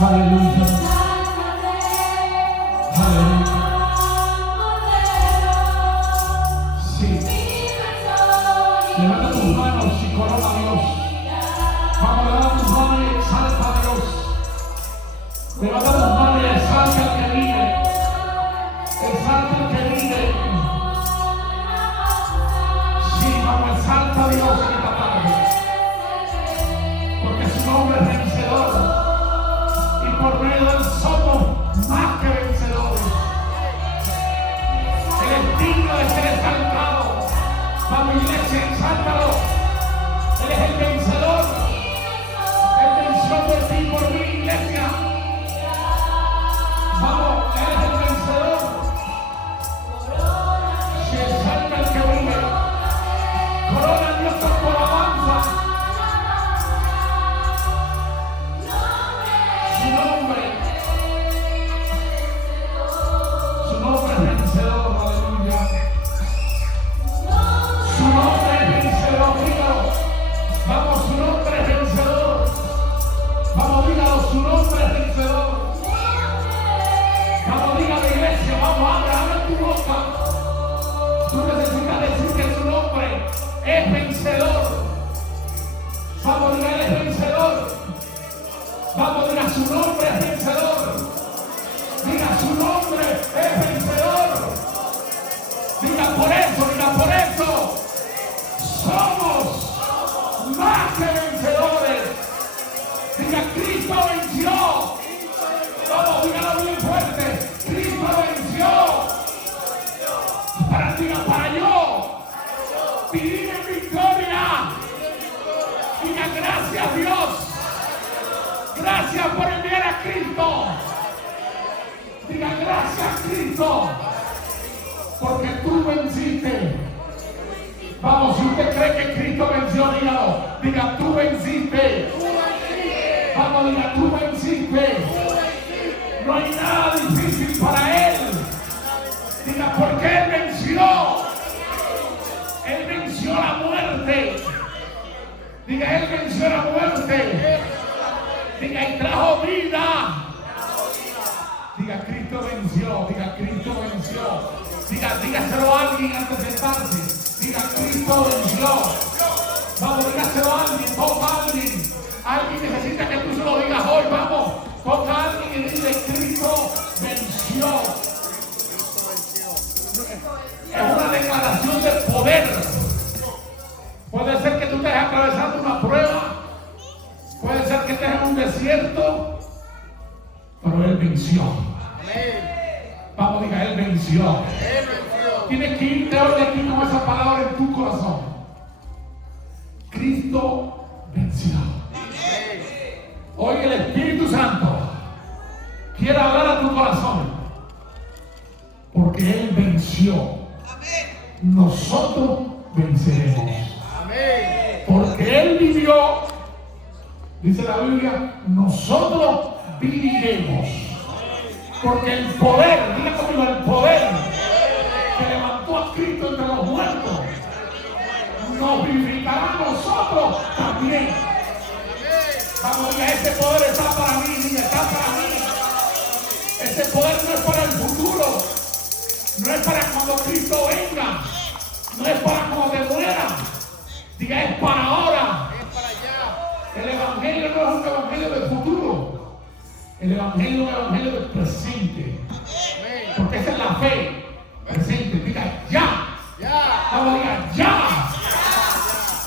Aleluya. Aleluya. Sí. Levanta tus manos y corona a Dios. Vamos, levanta tus manos y exalta a Dios. Levanta tus manos y exalta al que vive. Exalta al que vive. Sí, vamos, exalta a Dios en esta tarde. Porque su nombre es vencedor. Y por medio de él somos más que vencedores. Él es digno de ser exaltado. Vamos, iglesia, exáltalo. Él es el vencedor. Él venció por ti y por mí, iglesia. Vamos, Él es el vencedor. Si exalta el que vive, corona a Dios con alabanza. Su nombre es vencedor, aleluya. Su nombre es vencedor, dígalo. Vamos, su nombre es vencedor. Vamos, dígalo, su nombre es vencedor. Vamos, dígalo, iglesia, vamos, abre tu boca. Tú necesitas decir que su nombre es vencedor. Vamos, diga, él es vencedor. Vamos, diga, su nombre es vencedor. Diga, su nombre es vencedor. Diga, por eso somos más que vencedores. Diga, Cristo venció. Vamos, dígalo bien fuerte. Cristo venció. Para yo vivir en victoria. Diga, gracias Dios. Gracias por enviar a Cristo. Diga, gracias Cristo. Porque tú venciste. Vamos, si usted cree que Cristo venció, dígalo. Diga, tú venciste. Vamos, diga, tú venciste. No hay nada difícil para Él. Diga, porque Él venció. Él venció la muerte. Diga, Él venció la muerte. Diga, y trajo vida. Diga, Cristo venció. Diga, Cristo venció. Diga, dígaselo a alguien antes de sentarse. Diga, Cristo venció. Vamos, dígaselo a alguien. Ponga a alguien. Alguien necesita que tú se lo digas hoy. Vamos, ponga a alguien y dice, Cristo venció. Es una declaración de poder. Puede ser que tú estés atravesando una prueba. Puede ser que estés en un desierto. Pero Él venció. Vamos, diga, Él venció. Tienes que irte hoy de aquí con esa palabra en tu corazón. Cristo venció. Hoy el Espíritu Santo quiere hablar a tu corazón. Porque Él venció. Nosotros venceremos. Porque Él vivió. Dice la Biblia, nosotros viviremos. Porque el poder, diga conmigo, el poder que levantó a Cristo entre los muertos nos vivificará a nosotros también. Vamos, diga, ese poder está para mí, diga, está para mí. Ese poder no es para el futuro, no es para cuando Cristo venga, no es para cuando te mueras. Diga, es para ahora. El evangelio no es un evangelio del futuro. El evangelio es un evangelio del presente. Porque esa es la fe presente. Diga, ya. Vamos, diga, ya.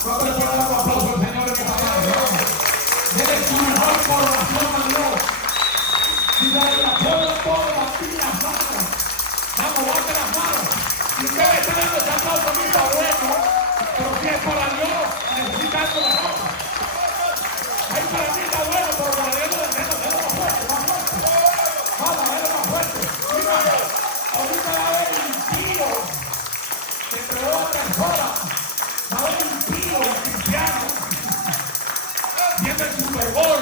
¿Cuánto le puedo dar un aplauso al Señor en esta tarde? Dele su mejor coronación a Dios. Diga, puedo todo batir las manos. Vamos, bate las manos. Si usted me está dando ese aplauso a mí, está bueno. Pero si es para Dios, necesita algo mejor. Ahí para mí está bueno, pero para Dios no es más fuerte, más fuerte. Vamos a verlo más fuerte. Mira, ahorita va a haber impíos, entre otras cosas. Va a haber impíos cristianos viendo el Super Bowl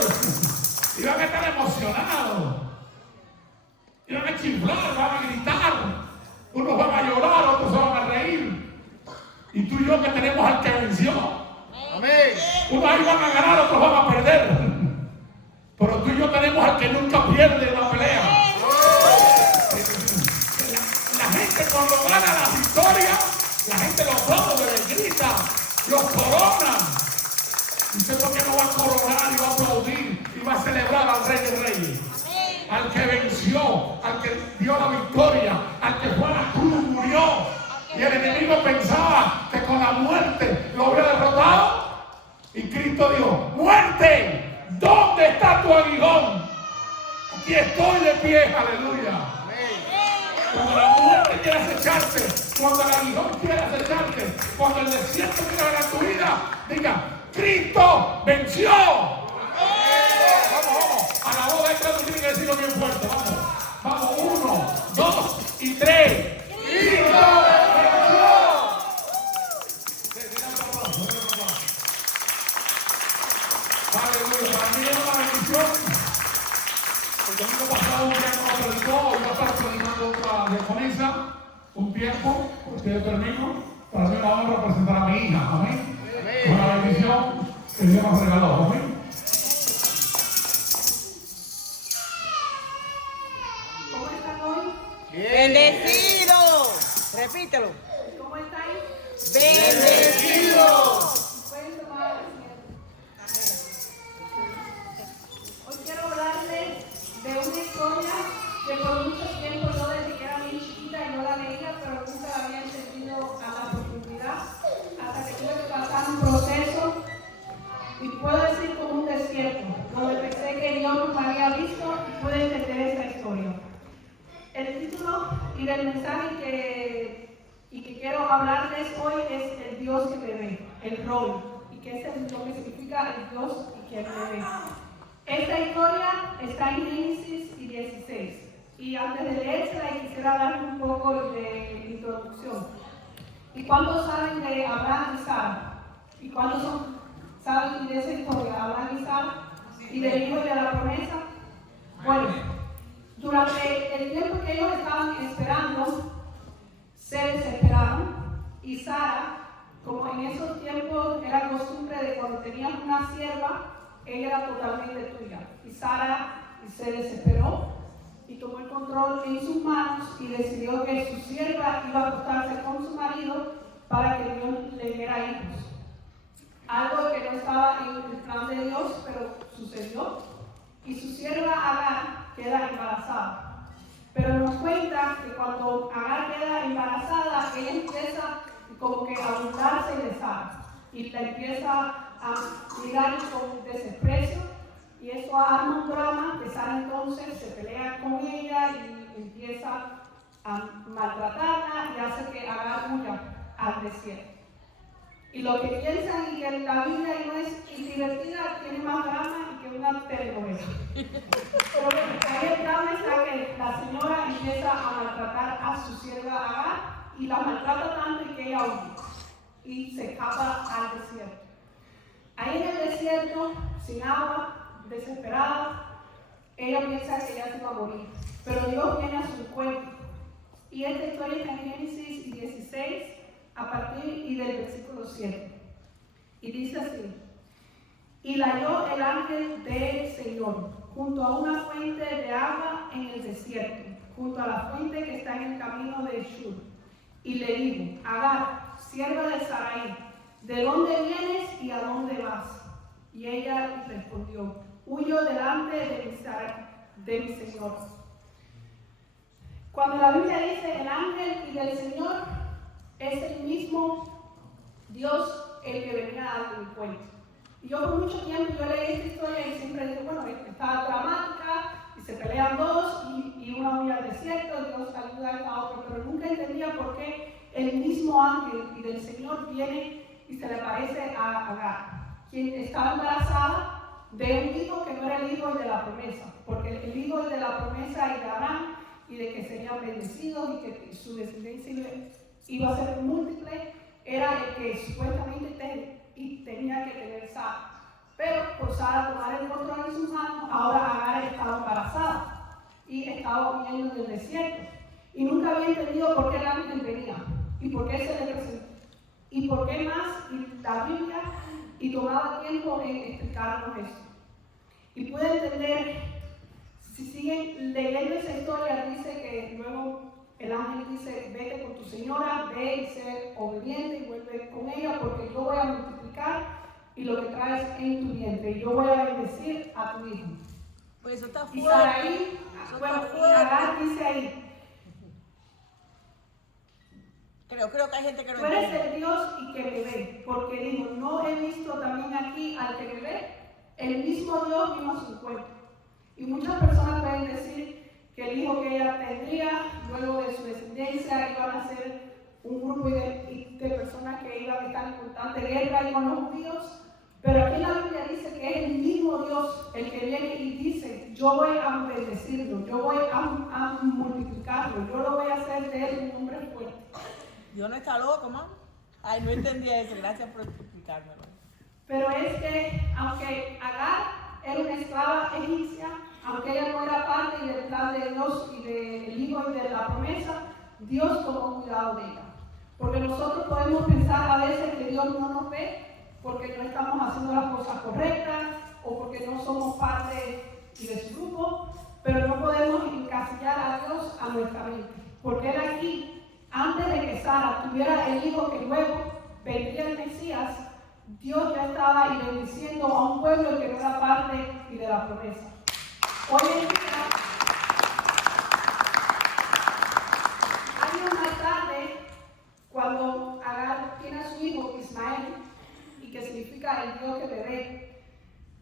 y van a estar emocionados. Y van a chiflar, van a gritar. Unos van a llorar, otros se van a reír. Y tú y yo que tenemos al que venció. Amén. Unos ahí van a ganar, otros van a perder. Pero tú y yo tenemos al que nunca coronar y va a aplaudir y va a celebrar al Rey de Reyes. Al que venció, al que dio la victoria, al que fue a la cruz, murió. Y el enemigo pensaba que con la muerte lo había derrotado. Y Cristo dijo: muerte, ¿dónde está tu aguijón? Aquí estoy de pie, aleluya. Cuando la muerte quiere acecharte, cuando el aguijón quiere acecharte, cuando el desierto quiere ganar tu vida, diga: Cristo venció. Vamos, a la voz de Cristo tiene que decirlo bien fuerte. Vamos, 1, 2 y 3. Cristo venció. Aleluya, para mí es una bendición. El domingo pasado un día no predicó, hoy va a estar predicando otra diaconisa un tiempo, porque yo termino. Para mí es una honra presentar a mi hija, amén. Una bendición que Dios nos regaló, amén. ¿Cómo están hoy? Bendecido. Repítelo. ¿Cómo estáis? Bendecido. Pueden tomar asiento. Hoy quiero hablarles de una historia que por mucho tiempo yo desde que era bien chiquita y no la leía, pero nunca la había entendido a la profundidad, hasta que tuve que pasar un proceso, y puedo decir como un desierto, donde pensé que Dios nos había visto y pude entender esa historia. El título y del mensaje que quiero hablarles hoy es el Dios que me ve, el rol, y que es lo que significa el Dios que me ve. Esta historia está en Génesis 16. Y antes de leérsela, quisiera darle un poco de introducción. ¿Y cuántos saben de Abraham y Sara? ¿Y cuántos saben de esa historia, Abraham y Sara? ¿Y del hijo de la promesa? Bueno, durante el tiempo que ellos estaban esperando, se desesperaron. Y Sara, como en esos tiempos era costumbre de cuando tenías una sierva, ella era totalmente tuya. Y Sara se desesperó y tomó el control en sus manos y decidió que su sierva iba a acostarse con su marido para que Dios le diera hijos. Algo que no estaba en el plan de Dios, pero sucedió. Y su sierva Agar queda embarazada. Pero nos cuenta que cuando Agar queda embarazada, ella empieza como que a burlarse de Sara. Y la empieza a mirar con desprecio, y eso arma un drama que Sara entonces se pelea con ella y empieza a maltratarla y hace que Agar huya al desierto. Y lo que piensan y que la Biblia no es divertida, tiene más drama que una telenovela. Pero ahí el drama está que la señora empieza a maltratar a su sierva Agar y la maltrata tanto y que ella huye y se escapa al desierto. Ahí en el desierto, sin agua, desesperada, ella piensa que ella se va a morir. Pero Dios viene a su encuentro. Y esta historia está en Génesis 16, a partir del versículo 7. Y dice así: y la halló el ángel del Señor junto a una fuente de agua en el desierto, junto a la fuente que está en el camino de Shur. Y le dijo: Agar, sierva de Sarai, ¿de dónde vienes y a dónde vas? Y ella respondió: huyo delante de mi Señor. Cuando la Biblia dice el ángel y del Señor, es el mismo Dios el que venía a darle el cuento. Y yo por mucho tiempo yo leí esta historia y siempre digo, bueno, está dramática y se pelean dos y una huye al desierto, Dios ayuda a esta otra, pero nunca entendía por qué el mismo ángel y del Señor viene y se le aparece a Agar, quien estaba embarazada de un hijo que no era el hijo de la promesa, porque el hijo de la promesa y de Abraham y de que serían bendecidos y que su descendencia iba a ser múltiple, era el que supuestamente tenía que tener Sara. Pero por Sara tomar el control en sus manos, ahora Agar estaba embarazada y estaba huyendo del desierto. Y nunca había entendido por qué el ángel venía y por qué se le presentó y por qué más y la Biblia, y tomaba tiempo en explicarnos esto. Y pude entender, si siguen leyendo esa historia, dice que luego el ángel dice: vete con tu señora, ve y sé obediente y vuelve con ella, porque yo voy a multiplicar y lo que traes en tu vientre. Y yo voy a bendecir a tu hijo. Pues eso está Y fuerte. Saraí, bueno, y Agar dice ahí, Creo que hay gente que no tú eres entiende. el Dios y que me ve, porque dijo, no he visto también aquí al que me ve, el mismo Dios vino a su encuentro. Y muchas personas pueden decir que el hijo que ella tendría, luego de su descendencia, iban a ser un grupo de personas que iban a estar en constante guerra con los judíos. Pero aquí la Biblia dice que es el mismo Dios el que viene y dice, yo voy a bendecirlo, yo voy a multiplicarlo, yo lo voy a hacer de él un hombre fuerte. Dios no está loco, mamá. Ay, no entendía eso. Gracias por explicármelo. Pero es que, aunque Agar era una esclava egipcia, aunque ella no era parte del plan de Dios y del hijo y de la promesa, Dios tomó cuidado de ella. Porque nosotros podemos pensar a veces que Dios no nos ve porque no estamos haciendo las cosas correctas o porque no somos parte de su grupo, pero no podemos encasillar a Dios a nuestra mente. Porque Él aquí, antes de que Sara tuviera el hijo que luego vendría el Mesías, Dios ya estaba bendiciendo a un pueblo que no era parte de la promesa. Hoy en día, años más tarde, cuando Agar tiene a su hijo Ismael, y que significa el Dios que me ve,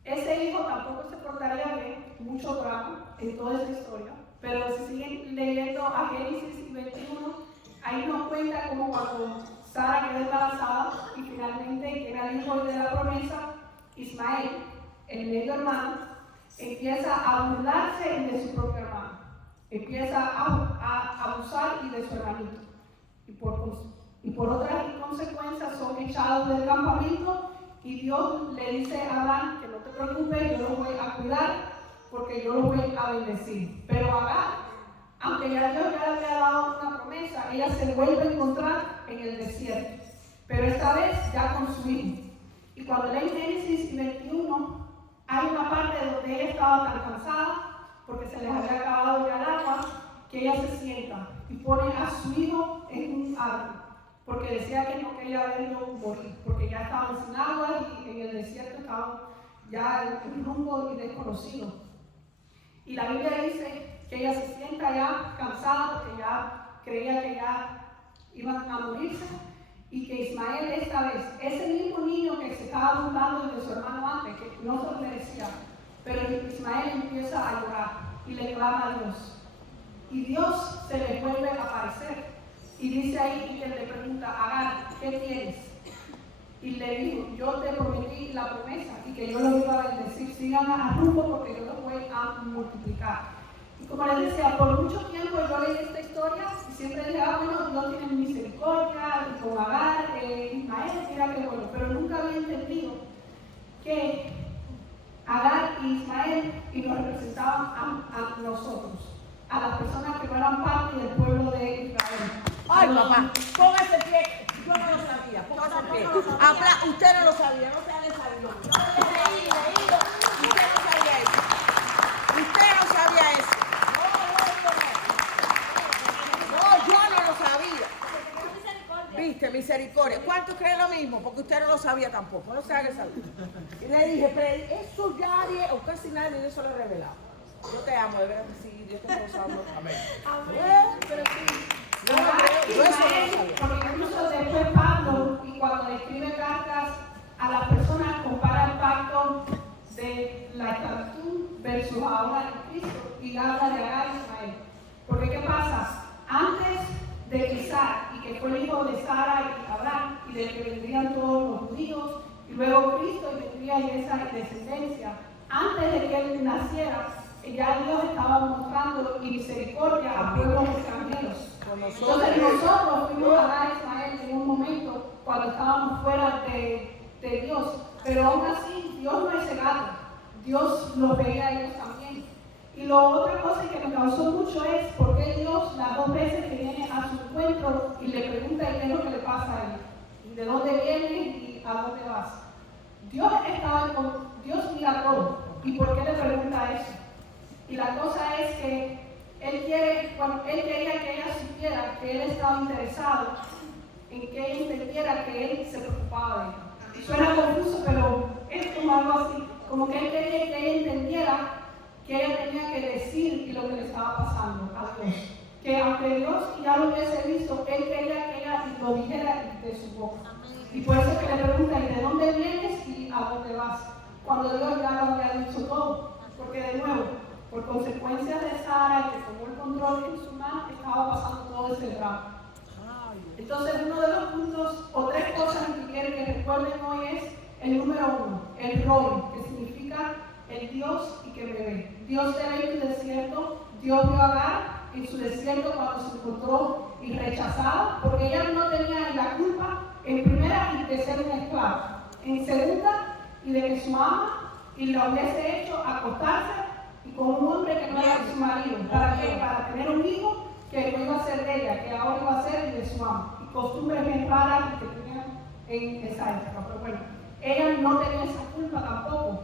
ese hijo tampoco se portaría bien, mucho drama en toda esa historia, pero si siguen leyendo a Génesis 21, ahí nos cuenta como cuando Sara quedó embarazada y finalmente era el hijo de la promesa, Ismael, el medio hermano, empieza a burlarse de su propio hermano, empieza a abusar de su hermanito. Y por otras consecuencias son echados del campamento y Dios le dice a Adán que no te preocupes, yo los voy a cuidar porque yo los voy a bendecir. Pero Agar, aunque ya Dios ya le había dado una promesa, ella se vuelve a encontrar en el desierto, pero esta vez ya con su hijo. Y cuando leen Génesis 21, hay una parte donde ella estaba tan cansada porque se les había acabado ya el agua, que ella se sienta y pone a su hijo en un árbol, porque decía que no quería verlo morir, porque ya estaban sin agua y en el desierto estaban ya en rumbo y desconocido. Y la Biblia dice que ella se sienta ya cansada porque ya creía que ya iban a morirse, y que Ismael esta vez, ese mismo niño que se estaba burlando de su hermano antes, que no se lo merecía, pero Ismael empieza a llorar y le clama a Dios. Y Dios se le vuelve a aparecer y dice ahí, y le pregunta, Agar, ¿qué tienes? Y le dijo, yo te prometí la promesa y que yo los iba a bendecir, sigan a rumbo porque yo los voy a multiplicar. Y como les decía, por mucho tiempo yo leí esta historia y siempre dije, bueno, Dios tiene misericordia, y con Agar, Ismael, mira qué bueno, pero nunca había entendido que Agar y Ismael y nos representaban a nosotros, a las personas que no eran parte del pueblo de Israel. Ay, papá, póngase pie. Yo no lo sabía. Póngase pie. Usted no lo sabía, no se ha sabido. Leído. Usted no sabía eso. Usted no sabía eso. No, yo no lo sabía. Viste, misericordia. ¿Cuántos creen lo mismo? Porque usted no lo sabía tampoco. No se haga saber. Y le dije, pero eso ya nadie, o casi nadie de eso lo he revelado. Yo te amo, de verdad que sí, Dios te lo amo. Amén. Pero sí. Porque incluso después Pablo, y cuando le escribe cartas a las personas, compara el pacto de la esclavitud versus ahora en Cristo y habla de Agar y Ismael. Porque ¿qué pasa? Antes de Isaac, y que fue el hijo de Sara y Abraham, y del que vendrían todos los judíos, y luego Cristo y vendría en esa descendencia, antes de que él naciera, ya Dios estaba mostrando misericordia a pueblos extranjeros. Entonces nosotros fuimos a dar a Ismael en un momento cuando estábamos fuera de Dios, pero aún así Dios no es cegado, Dios los veía a ellos también. Y la otra cosa que me causó mucho es por qué Dios las dos veces que viene a su encuentro y le pregunta qué es lo que le pasa a él, y de dónde viene y a dónde vas. Dios mira todo, ¿y por qué le pregunta eso? Y la cosa es que él quería que ella supiera que él estaba interesado en que ella entendiera que él se preocupaba de ella. Suena confuso, pero es como algo así, como que él quería que ella entendiera que ella tenía que decir lo que le estaba pasando a Dios. Que aunque Dios ya lo hubiese visto, él quería que ella lo dijera de su boca. Y por eso que le pregunta, ¿y de dónde vienes y a dónde vas? Cuando Dios ya lo había dicho todo. Porque de nuevo, por consecuencia de Sara, que tomó el control en su mano, estaba pasando todo ese drama. Entonces, uno de los puntos o tres cosas que quiero que recuerden hoy es el número 1, el rol, que significa el Dios y que me ve. Dios te ve en tu desierto, Dios vio a Agar en su desierto cuando se encontró y rechazada, porque ella no tenía la culpa, en primera, de ser una esclava, en segunda, y de que su ama y la hubiese hecho acostarse y con un hombre que no era su marido. ¿Para qué? Para tener un hijo que no iba a ser de ella, que ahora iba a ser de su ama. Y costumbres bien raras que tenían en esa época. Pero bueno, ella no tenía esa culpa tampoco.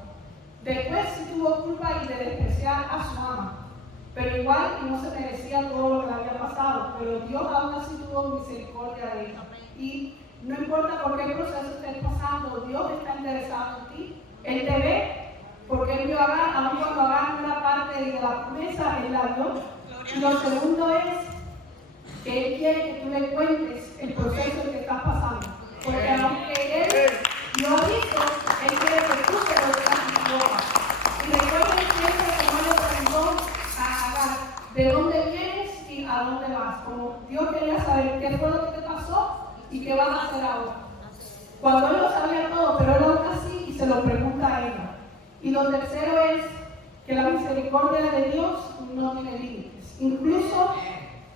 Después sí tuvo culpa y de despreciar a su ama. Pero igual y no se merecía todo lo que le había pasado. Pero Dios aún así tuvo misericordia de ella. Y no importa por qué proceso estés pasando, Dios está interesado en ti. Él te ve, porque Él vio a Agar, aun cuando Agar no era parte de la promesa, Él la vio. Y lo segundo es que Él quiere que tú le cuentes el proceso que estás pasando. Porque aunque Él lo ha visto, Él quiere que tú se lo digas a tu boca. Y recuerden siempre como Él le preguntó a Agar, ¿de dónde vienes y a dónde vas? Como Dios quería saber qué fue lo que te pasó y qué vas a hacer ahora. Cuando Él lo sabía todo, pero Él aún así y se lo pregunta a ella. Y lo tercero es que la misericordia de Dios no tiene límites. Incluso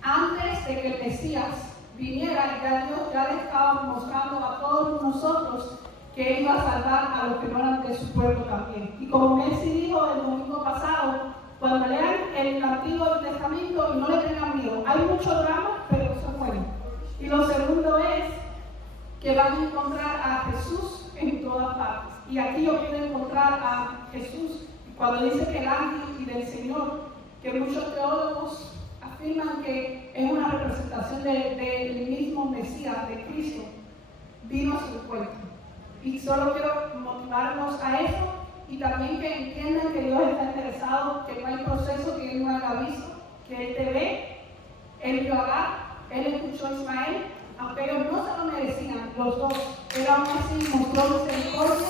antes de que el Mesías viniera, ya Dios ya le estaba mostrando a todos nosotros que Él iba a salvar a los que no eran de su pueblo también. Y como Messi dijo el domingo pasado, cuando lean el Antiguo Testamento y no le tengan miedo, hay mucho drama, pero eso es bueno. Y lo segundo es que van a encontrar a Jesús en todas partes. Y aquí yo quiero encontrar a Jesús. Cuando dice que el ángel y del Señor, que muchos teólogos afirman que es una representación del mismo Mesías, de Cristo, vino a su encuentro. Y solo quiero motivarnos a eso y también que entiendan que Dios está interesado, que no hay proceso que Él no haya visto, que Él te ve, Él vio a Agar, Él escuchó a Ismael, aunque ellos no se lo merecían, los dos, Él aún así mostró misericordia.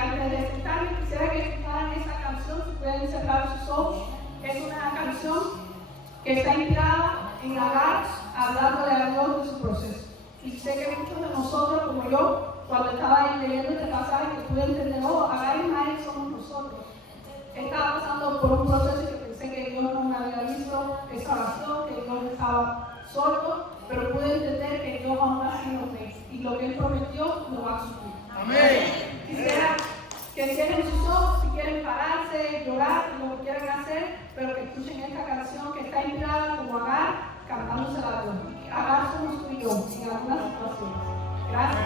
Antes de sentarme, quisiera que escucharan esa canción, si pueden cerrar sus ojos. Es una canción que está inspirada en Agar, hablándole a Dios de su proceso. Y sé que muchos de nosotros, como yo, cuando estaba leyendo este pasaje, que pude entender, Agar y Ismael somos nosotros. Estaba pasando por un proceso que pensé que Dios no me había visto esa oración, que Dios estaba sordo, pero pude entender que Dios aún así nos ve. Y lo que Él prometió lo va a cumplir. Amén. Quisiera que cierren sus ojos, si quieren pararse, llorar, lo que quieran hacer, pero que escuchen esta canción que está inspirada como Agar, cantándose la Dios. Agar somos tú y yo en algunas situaciones. Gracias.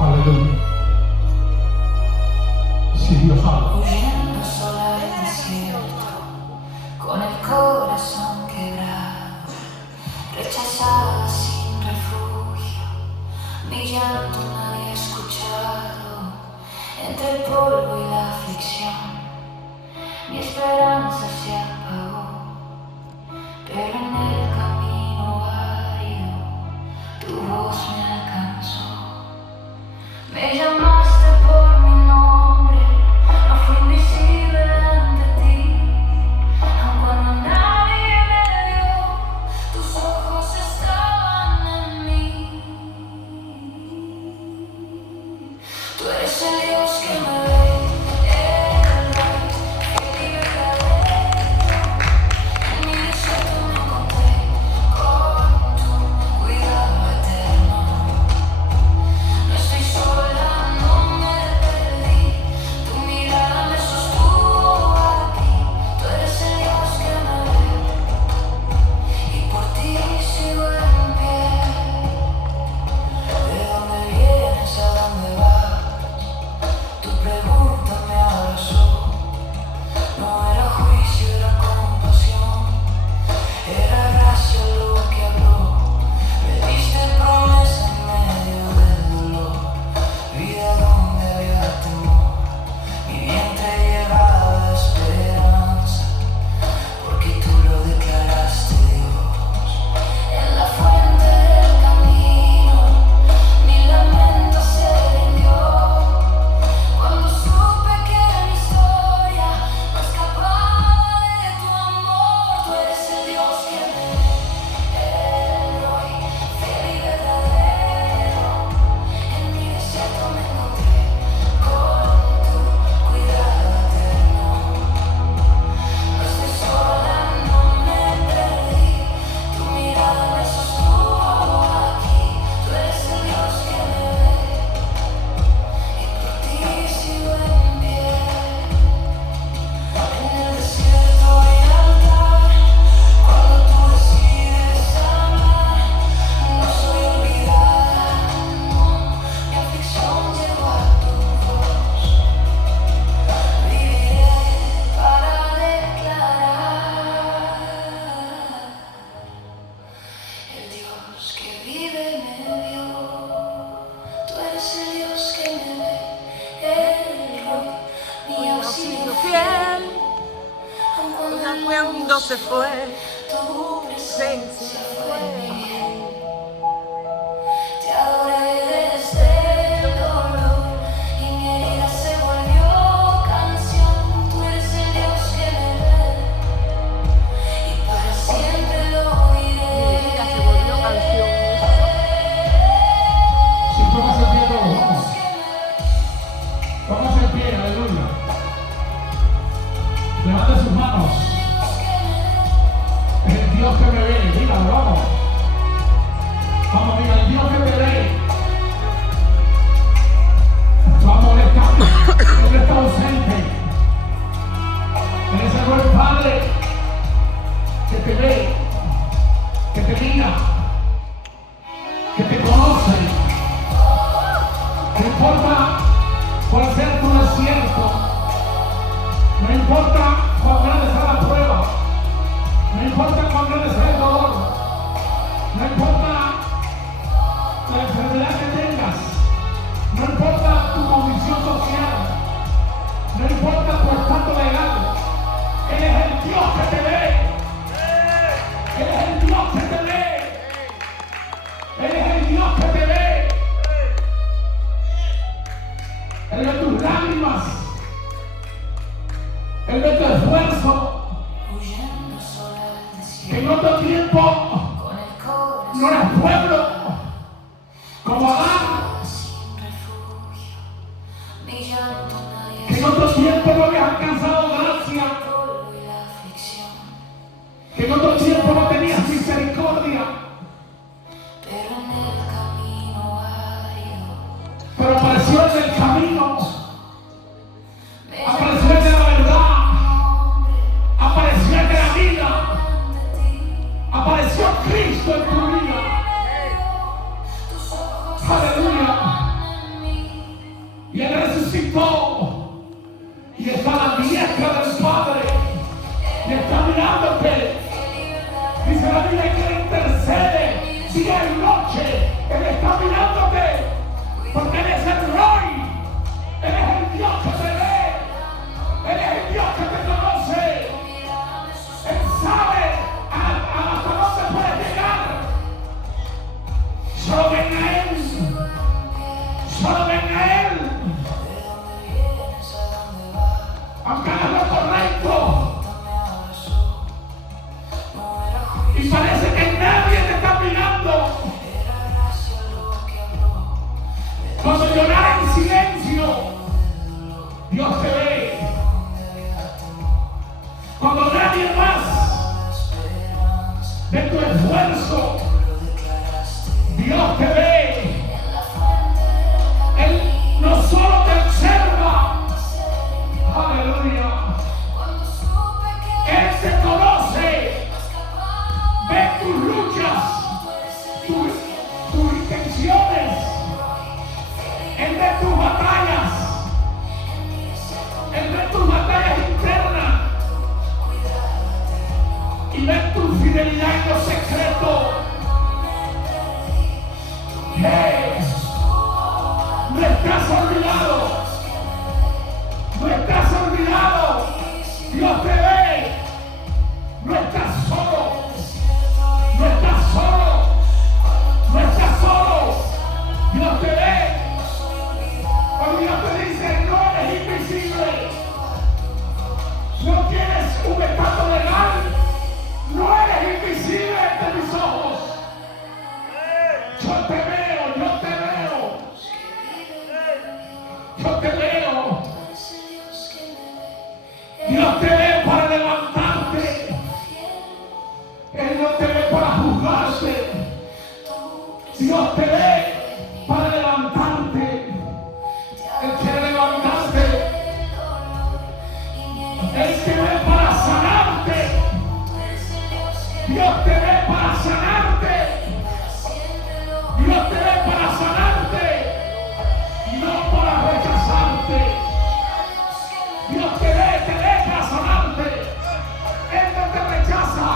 Aleluya. Si Dios habla. Huyendo sola al desierto, con el corazón quebrado, rechazada sin refugio, mi llanto nadie ha escuchado, entre el polvo y la aflicción, mi esperanza se apagó, pero en el camino árido, tu voz me alcanzó, me llamaste por mi nombre. No fui invisible ante ti, aun cuando nadie me vio, tus ojos estaban en mí. Tú eres el Dios que me ve, el Rey que vive adentro. En mi desierto me encontré con tu cuidado eterno. No estoy sola. cuando se fue, tu presencia fue. Te adoré desde el dolor y mi herida se volvió canción. Tú eres el Dios que me ve y para siempre lo diré. Mi herida se volvió canción. Si póngase en pie todos, vamos. Póngase en pie, aleluya. Levante sus manos. Es el Dios que me ve, dígalo, vamos. Vamos, diga, el Dios que me ve. Vamos, Él está ausente. Él es el buen Padre que te ve, que te mira, que te conoce. No importa cuál sea tu desierto, no importa cuán grande sea la prueba, no importa cuán grande sea el dolor, no importa la enfermedad que tengas, no importa tu condición social, no importa tu estado legal, Él es el Dios que te ve, Él es el Dios que te ve, Él es el Dios que te ve. Él ve tus lágrimas, Él ve tu esfuerzo, Huyendo sola al desierto que en otro tiempo con el corazón no eras pueblo, como Adán, sin refugio. Mi llanto nadie que en otro tiempo no habías alcanzado gracia, el polvo y la aflicción, que en otro tiempo no tenías misericordia, pero en el camino árido pero apareció en el camino, me apareció en la verdad, apareció en la vida, llaman de ti. apareció Cristo en tu vida. Tus ojos Aleluya. en mí. Y Él resucitó y está a la diestra del Padre y está mirándote. Dice la Biblia que Él intercede día y noche. Él está mirándote porque Él es el Rey. Él es el Dios que te ve. Él es el Dios que te conoce. Él sabe hasta dónde puedes llegar. Solo ven a Él. Solo ven a Él. Aunque hagas lo correcto y parece que nadie te está mirando, cuando llorar en silencio, Dios te ve. Cuando nadie más de tu esfuerzo, Dios te ve. Él no solo te observa, aleluya, Él te conoce, ve tus luchas, tus intenciones, Él ve tus batallas, Él ve tus batallas internas y ve tu fidelidad en lo secreto. Hey, no estás olvidado, no estás olvidado, Dios te ve, no estás solo, no estás solo, no estás solo, Dios te ve. Cuando Dios te dice no eres invisible, no tienes un estado legal, no eres invisible ante mis ojos. Yo te veo, yo te veo, yo te veo. Dios te ve para levantarte, Él no te ve para juzgarte. Dios te ve para levantarte, Él quiere levantarte, Él te ve para sanarte, Dios te ve para sanarte, Dios te ve para sanarte, no para rechazarte. Dios te ve para sanarte, Él no te rechaza.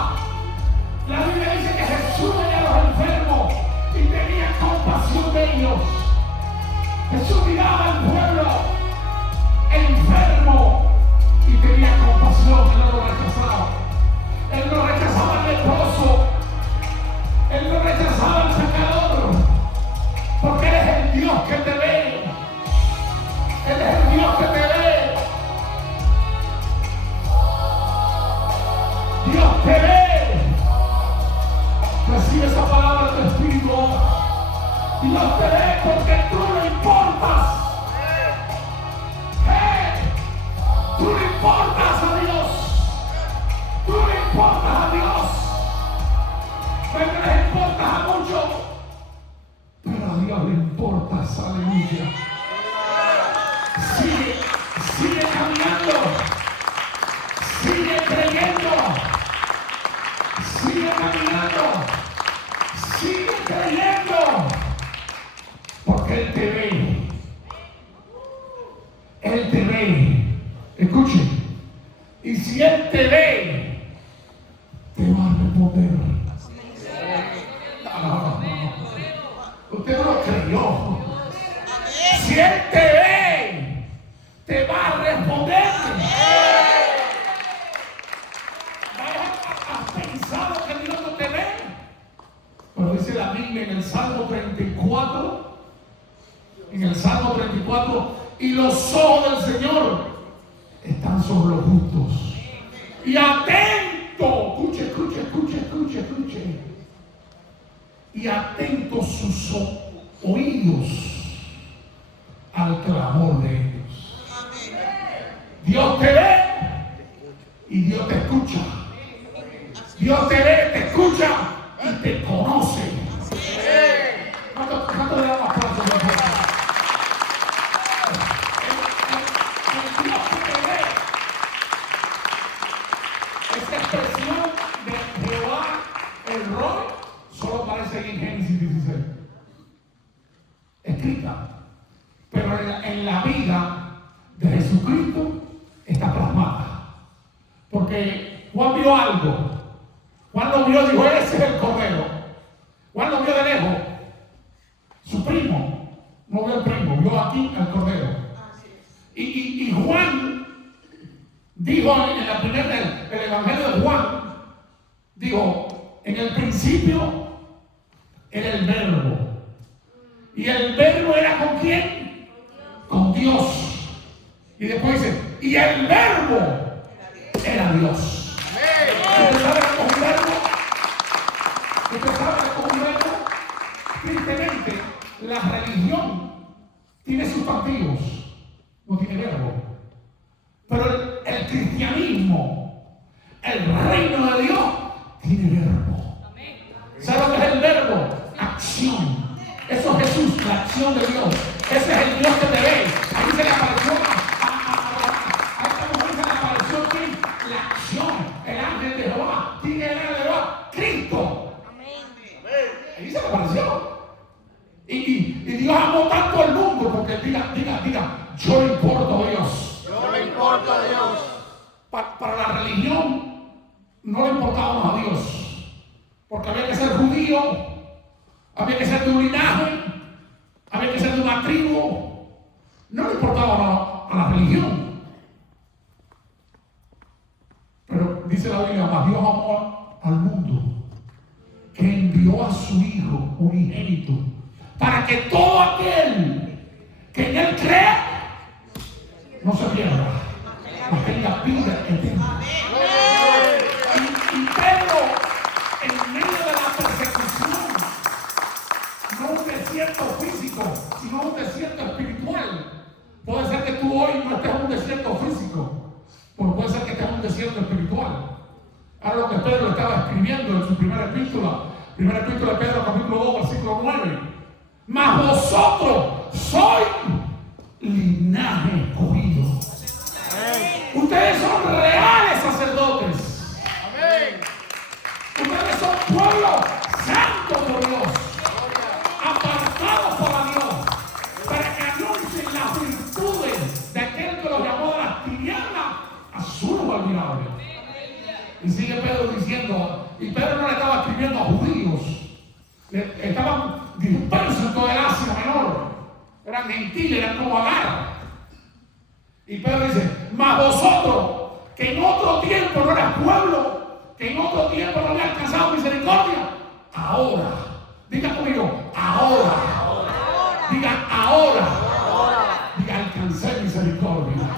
La Biblia dice que Jesús veía a los enfermos y tenía compasión de ellos. Jesús miraba al pueblo enfermo y tenía compasión, Él no lo rechazaba. Dios te ve porque tú no importas. Tú no importas a Dios. Tú no importas a Dios. Pero les importas a muchos. Pero a Dios le importas. Aleluya. Sigue caminando. Sigue creyendo. Sigue caminando. Sigue creyendo. Porque Él te ve. Él te ve. Escuche. Y si Él te ve, te va a responder. Usted no lo creyó. Si Él te ve, te va a responder. ¿Has pensado que Dios no te ve? Pero dice la Biblia en el Salmo 34, y los ojos del Señor están sobre los justos. Y atento, escuche. Y atentos sus oídos al clamor de ellos. Dios te ve y Dios te escucha. Dios te ve, te escucha y te conoce. ¿Cuánto le damos aplausos? El Dios que te ve. Esta expresión de Jehová, el Roy, solo aparece en Génesis 16. Escrita. Pero en la vida de Jesucristo está plasmada. Porque Juan vio algo. Juan lo vio y dijo, ese es el Cordero. Juan lo vio de lejos. Su primo no vio al primo, vio aquí al Cordero. Y Juan dijo en la primera, el Evangelio de Juan, dijo, en el principio era el Verbo. Y el Verbo era ¿con quién? Con Dios. Y después dice, y el Verbo era Dios. ¿Usted sabe que es un verbo? ¿Usted sabe que es un verbo? Tristemente, la religión tiene sustantivos, no tiene verbo. Pero el cristianismo, el reino de Dios, tiene verbo. ¿Sabe lo que es el verbo? Acción. Eso es Jesús, la acción de Dios. Ese es el Dios que te ve. Ahí se le apareció a esta mujer, se le apareció ¿quién? La acción, el ángel de Jehová. ¿Quién es el ángel de Jehová? Cristo. Ahí se le apareció. Y Dios amó tanto al mundo, porque diga, yo le importo a Dios. Yo le importo a Dios. Para la religión no le importábamos a Dios, porque había que ser judío, había que ser de un linaje, había que ser de una tribu. No le importaba a la religión. Pero dice la Biblia, más Dios amó al mundo, que envió a su Hijo unigénito, para que todo aquel que en Él cree no se pierda, mas tenga vida eterna. Y Pedro, en medio de la persecución, no un desierto físico, sino un desierto espiritual. Puede ser que tú hoy no estés en un desierto físico, pero puede ser que estés en un desierto espiritual. Ahora lo que Pedro estaba escribiendo en su primera epístola de Pedro, capítulo 2, versículo 9. Mas vosotros sois linaje escogido. Ustedes son reales sacerdotes. Ustedes son pueblo santo por Dios, apartados para Dios, para que anuncien las virtudes de aquel que los llamó de las tinieblas a su luz admirable. Y sigue Pedro diciendo, y Pedro no le estaba escribiendo a judíos, estaban dispersos en toda el Asia Menor, eran gentiles, eran como Agar. Y Pedro dice, mas vosotros, que en otro tiempo no eras pueblo, que en otro tiempo no había alcanzado misericordia, ahora, diga conmigo, ahora, diga ahora, diga alcancé misericordia.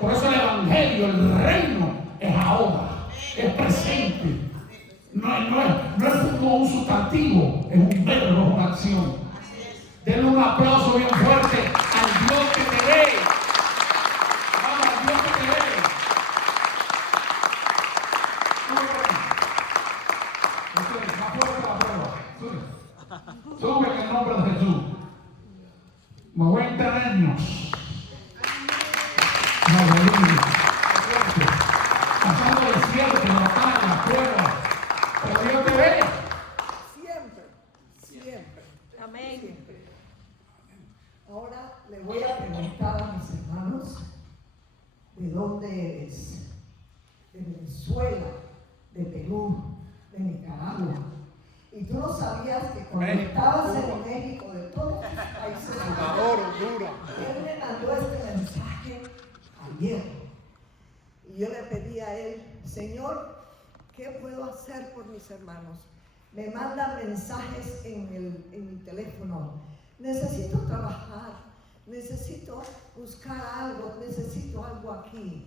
Por eso el Evangelio, el reino, es ahora, es presente. No es como un sustantivo, es un verbo, es una acción. aplauso bien fuerte al Dios que te ve. Vamos, al Dios que te ve. Sube, más fuerte la prueba. Sube. Sube en el nombre de Jesús. 90 años. Aleluya. Pasando desierto, la prueba. Pero Dios te ve. Siempre. Amén. Siempre. Ahora le voy a preguntar a mis hermanos, ¿de dónde eres? De Venezuela, de Perú, de Nicaragua. Y tú no sabías que cuando estabas en México, de todos los países, él me mandó este mensaje ayer. Y yo le pedí a él, Señor, ¿qué puedo hacer por mis hermanos? Me mandan mensajes en mi teléfono. Necesito trabajar, necesito buscar algo, necesito algo aquí.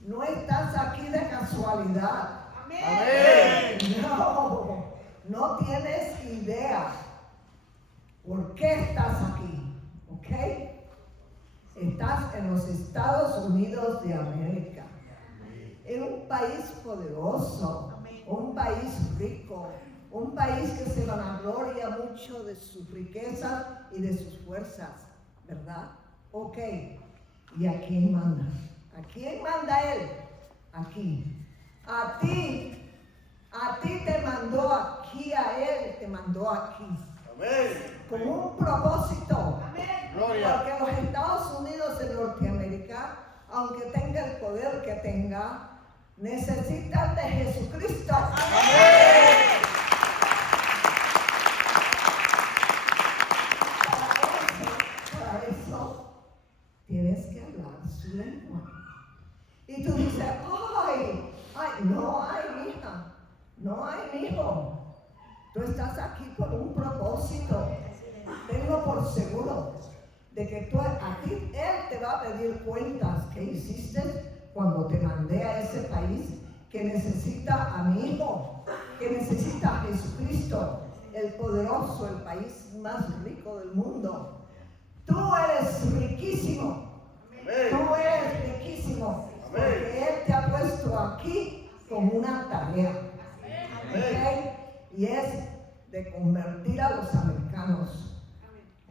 No estás aquí de casualidad. Amén. No tienes idea por qué estás aquí, ¿ok? Estás en los Estados Unidos de América, en un país poderoso, un país rico, un país que se vanagloria mucho de sus riquezas y de sus fuerzas, ¿verdad? Ok, ¿y a quién manda? ¿A quién manda él? Aquí. A ti te mandó aquí, a él te mandó aquí. Amén. Con un propósito. Amén. Gloria. Porque los Estados Unidos de Norteamérica, aunque tenga el poder que tenga, necesitan de Jesucristo. Amén. Para eso tienes que hablar su lengua. Y tú dices, no hay, hija, no hay, hijo. Tú estás aquí por un propósito. Tengo por seguro de que él te va a pedir cuentas que hiciste cuando te mandé a ese país que necesita a mi hijo, que necesita a Jesucristo, el poderoso, el país más rico del mundo. Tú eres riquísimo. Tú eres riquísimo. Porque Él te ha puesto aquí con una tarea. ¿Okay? Y es de convertir a los americanos.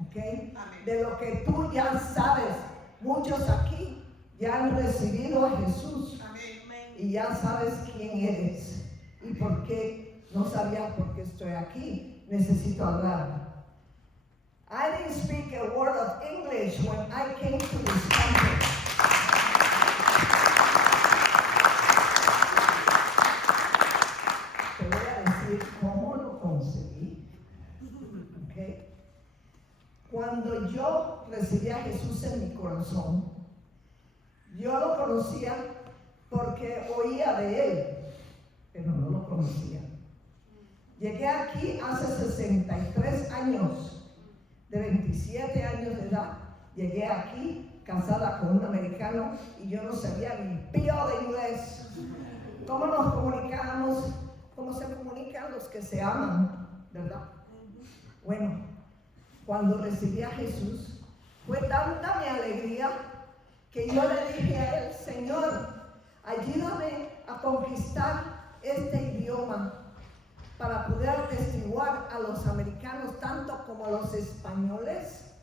¿Okay? De lo que tú ya sabes. Muchos aquí ya han recibido a Jesús. Y ya sabes quién eres. Y por qué no sabías por qué estoy aquí. Necesito hablar. I didn't speak a word of English when I came to this country. Te voy a decir cómo lo conseguí. ¿Okay? Cuando yo recibí a Jesús en mi corazón, yo lo conocía porque oía de Él, pero no lo conocía. Llegué aquí hace 63 años. De 27 años de edad, llegué aquí casada con un americano y yo no sabía ni pío de inglés. ¿Cómo nos comunicábamos? ¿Cómo se comunican los que se aman? ¿Verdad? Bueno, cuando recibí a Jesús, fue tanta mi alegría que yo le dije a él, Señor, ayúdame a conquistar este idioma para poder atestiguar a los americanos, tanto como a los españoles,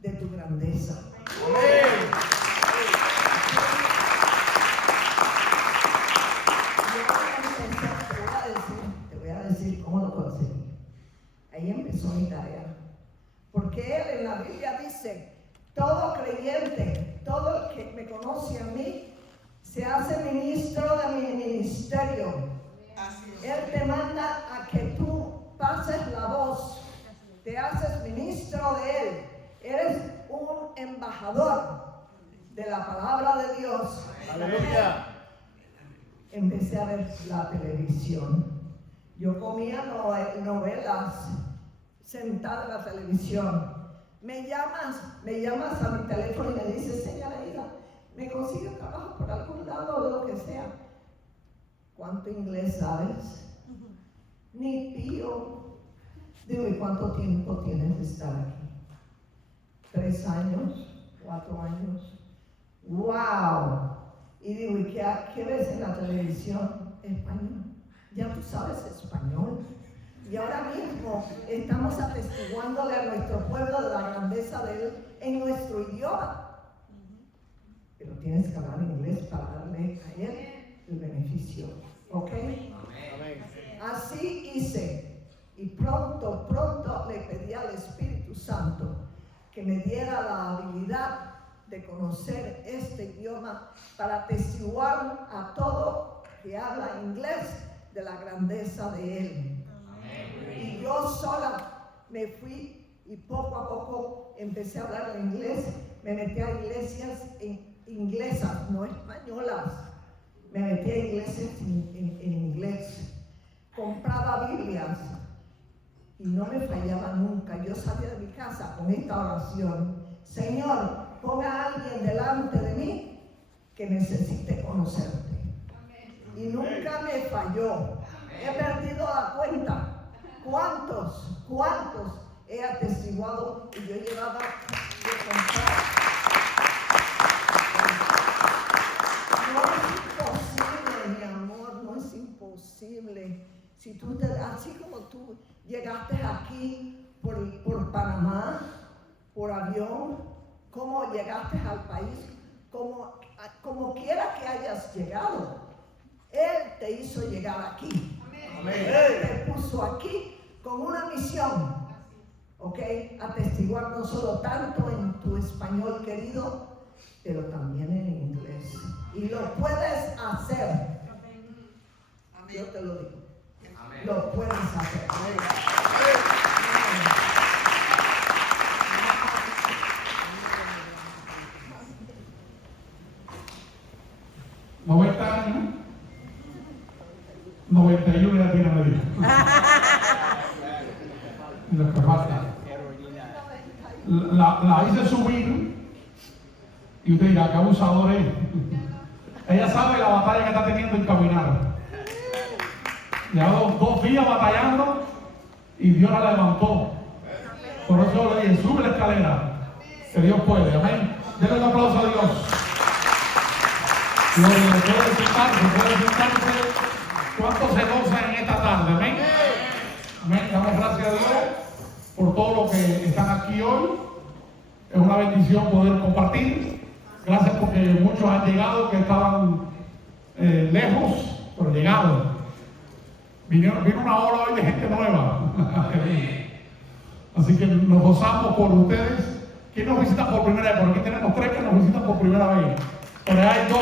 de tu grandeza. Amén. Te voy a decir cómo lo conseguí. Ahí empezó mi tarea. Porque él en la Biblia dice, todo creyente, todo el que me conoce a mí, se hace ministro de mi ministerio. Él te manda a que tú pases la voz, te haces ministro de Él, eres un embajador de la palabra de Dios. Aleluya. Empecé a ver la televisión. Yo comía novelas sentada en la televisión. Me llamas a mi teléfono y me dices, señora Ida, ¿me consigue trabajo por algún lado o de lo que sea? ¿Cuánto inglés sabes? Ni pío. Digo, ¿y cuánto tiempo tienes de estar aquí? 3 años, 4 años. ¡Wow! Y digo, ¿y qué ves en la televisión? Español. Ya tú sabes español. Y ahora mismo estamos atestiguándole a nuestro pueblo de la grandeza de Él en nuestro idioma. Pero tienes que hablar inglés para darle a Él el beneficio. ¿Ok? Amén. Así hice. Y pronto le pedí al Espíritu Santo que me diera la habilidad de conocer este idioma para atestiguar a todo que habla inglés de la grandeza de Él. Y yo sola me fui y poco a poco empecé a hablar en inglés. Me metí a iglesias inglesas, no españolas. Me metí a iglesias en inglés. Compraba Biblias y no me fallaba nunca. Yo salía de mi casa con esta oración: Señor, ponga a alguien delante de mí que necesite conocerte. Y nunca me falló. He perdido la cuenta. ¿Cuántos he atestiguado? Y yo llevaba de comprar. No es imposible, mi amor, no es imposible. Si tú así como tú llegaste aquí por Panamá, por avión, cómo llegaste al país, como quiera que hayas llegado, Él te hizo llegar aquí. Amén. Él te puso aquí con una misión, ¿ok? Atestiguar no solo tanto en tu español querido, pero también en inglés. Y lo puedes hacer. Yo te lo digo. Lo puedes hacer. ¿90 años? 91 ya tiene medio. Lo que falta. La hice subir y usted dirá, ¿qué abusador es? Ella sabe la batalla que está teniendo en caminar. Lleva 2 días batallando y Dios la levantó. Por eso le dije, sube la escalera, que Dios puede. Amén. Denle un aplauso a Dios. Puede sentarse. ¿Cuántos se gozan en esta tarde? Amén. Amén. Damos gracias a Dios por todo lo que están aquí hoy. Es una bendición poder compartir. Gracias porque muchos han llegado que estaban lejos, pero llegaron. Vino una ola hoy de gente nueva. Así que nos gozamos por ustedes. ¿Quién nos visita por primera vez? Por aquí tenemos 3 que nos visitan por primera vez. Por ahí hay 2.